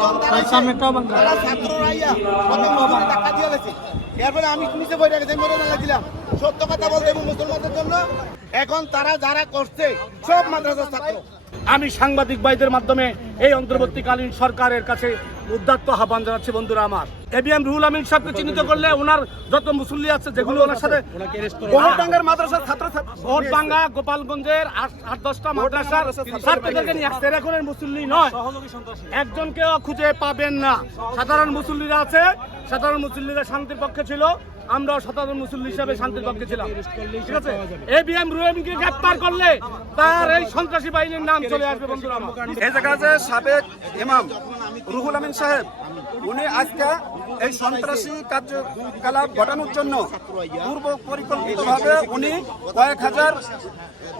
ভাঙা। তারা ছাত্ররা আইয়া প্রথম টাকা দিয়ে গেছে এরপরে আমি নিচে বই রেখেছি মরে লাগছিলাম সত্য কথা বলতে মুসলমানদের জন্য। এখন তারা যারা করছে, সব মাদ্রাসার ছাত্র। আমি সাংবাদিক ভাইদের মাধ্যমে এই অন্তর্বর্তীকালীন সরকারের কাছে উদ্যাত্ত আহ্বান জানাচ্ছি বন্ধুরা আমার। এবিএম রুহুল আমিন সাহেবকে চিহ্নিত করলে ওনার যত মুসল্লি আছে, যেগুলো ওনার সাথে বহরডাঙ্গার মাদ্রাসার ছাত্র বহরডাঙ্গা গোপালগঞ্জের আট দশটা মাদ্রাসার ছাত্রদেরকে নিয়ে আসছে। এরা কোনো মুসল্লি নয়। একজনকেও খুঁজে পাবেন না। সাধারণ মুসল্লিরা আছে। সাধারণ মুসল্লিরা শান্তির পক্ষে ছিল। আমরাও সাধারণ মুসল্লি হিসাবে শান্তির পক্ষে ছিলাম। ঠিক আছে? এবিএম রুহেমকে গ্রেপ্তার করলে তার এই সন্ত্রাসী বাহিনীর নাম চলে আসবে বন্ধুরা আমার। এই জায়গা যে সাবেক ইমাম রুহুল আমিন সাহেব উনি আজকে এই সন্ত্রাসী কার্যকলাপ ঘটানোর জন্য পূর্ব পরিকল্পিতভাবে উনি কয়েক হাজার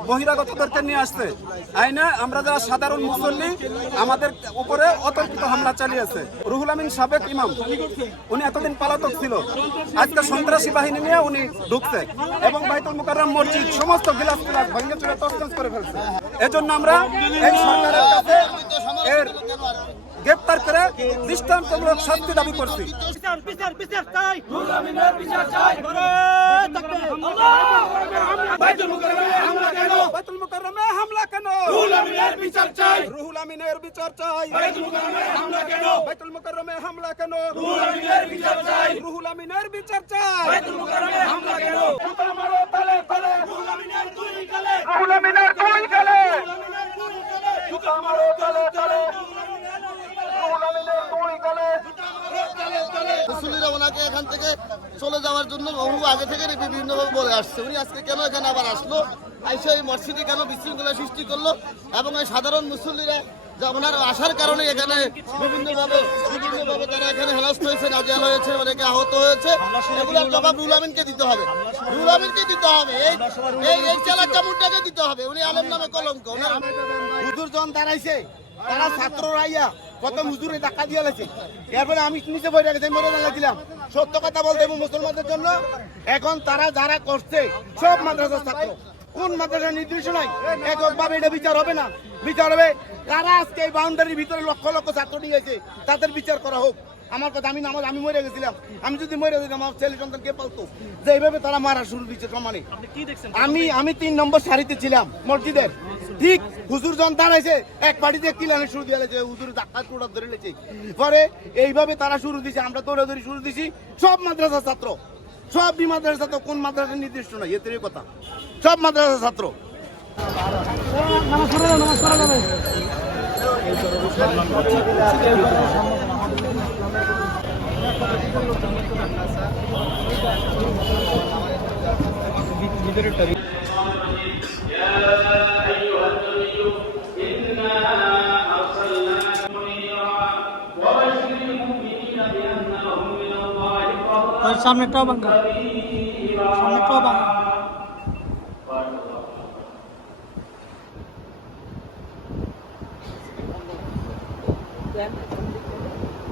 বহিরাগতদেরকে নিয়ে আসছে। আইনে আমরা যারা সাধারণ মুসল্লি আমাদের উপরে অতর্কিত হামলা চালিয়েছে। রুহুল আমিন সাবেক ইমাম উনি এতদিন পালাতক ছিল। আজকে সন্ত্রাসী বাহিনী নিয়ে উনি ঢুকছে এবং বাইতুল মুকাররম মসজিদ সমস্ত গ্লাস গ্লাস ভেঙে চুরে তসতস করে ফেলছে। এজন্য আমরা এই সরকারের কাছে এর গ্রেপ্তার করে দৃষ্টান্তমূলক শাস্তি দাবি করছি। বাইতুল বিচার বিচার চাই রুহুল আমিনের বিচার চাই নারায়ে তাকবীর বাইতুল মুকাররমে হামলা কেন বাইতুল মুকাররমে হামলা কেন রুহুল আমিনের বিচার চাই। রুহুল আমিনের বিচার চাই। বাইতুল মুকাররমে হামলা কেন? বাইতুল মুকাররমে হামলা কেন? রুহুল আমিনের বিচার চাই। রুহুল আমিনের বিচার চাই। বাইতুল মুকাররমে হামলা কেন? জুতা মারো তালে তালে। রুহুল আমিনের দুই গালে। রুহুল আমিনের দুই গেলে। জুতা মারো তালে তালে। রুহুল আমিনের দুই গেলে। মুসল্লিরা ওনাকে এখান থেকে চলে যাওয়ার জন্য বহু আগে থেকে বিভিন্নভাবে বলে আসছে। উনি আজকে কেন এখানে আবার আসলো? আইসা এই মসজিদে কেন বিশৃঙ্খলা সৃষ্টি করল? এবং এই সাধারণ মুসল্লিরা ওনার আসার কারণে এখানে বিভিন্নভাবে বিভিন্নভাবে তারা এখানে হেনস্থ হয়েছে নাজিয়াল হয়েছে, অনেকে আহত হয়েছে। এগুলোর জবাব রুল আমিনকে দিতে হবে। রুল আমিনকে দিতে হবে। এই এই এই চালাক দিতে হবে। উনি আলেম নামে কলঙ্ক। হুজুর জন দাঁড়াইছে। তারা ছাত্ররা প্রথম হুজুরে টাকা দিয়ে গেছে। এরপরে আমি নিচে বই রেখেছি মরে লাগছিলাম সত্য কথা বলতে এবং মুসলমানদের জন্য। এখন তারা যারা করছে সব মাদ্রাসার ছাত্র। কোন মাদ্রাসার নির্দেশ নাই? এককভাবে এটা বিচার হবে না। বিচার হবে কারা আজকে এই বাউন্ডারির ভিতরে লক্ষ লক্ষ ছাত্র নিয়ে গেছে? তাদের বিচার করা হোক। আমার কথা আমি নামাজ আমি মরে গেছিলাম। আমি যদি মরে যেতাম আমার ছেলে সন্তান কে পালতো? যে এইভাবে তারা মারা শুরু দিচ্ছে সমানে। আমি আমি তিন নম্বর সারিতে ছিলাম মসজিদের। ঠিক, হুজুর জন দাঁড়াইছে, এক পার্টিতে কিলানে শুরু দিয়ে গেছে হুজুর ধাক্কা চোড়া ধরে লেছে পরে এইভাবে তারা শুরু দিছে, আমরা দৌড়ে দৌড়ি শুরু দিছি, সব মাদ্রাসার ছাত্র। সব বি মাদ্রাসার ছাত্র, কোন মাদ্রাসার নির্দিষ্ট নাই এতেরই কথা। সব মাদ্রাসার ছাত্র। ওর সামনেটাও ভাঙ্গা সামনেটাও ভাঙ্গা Yeah.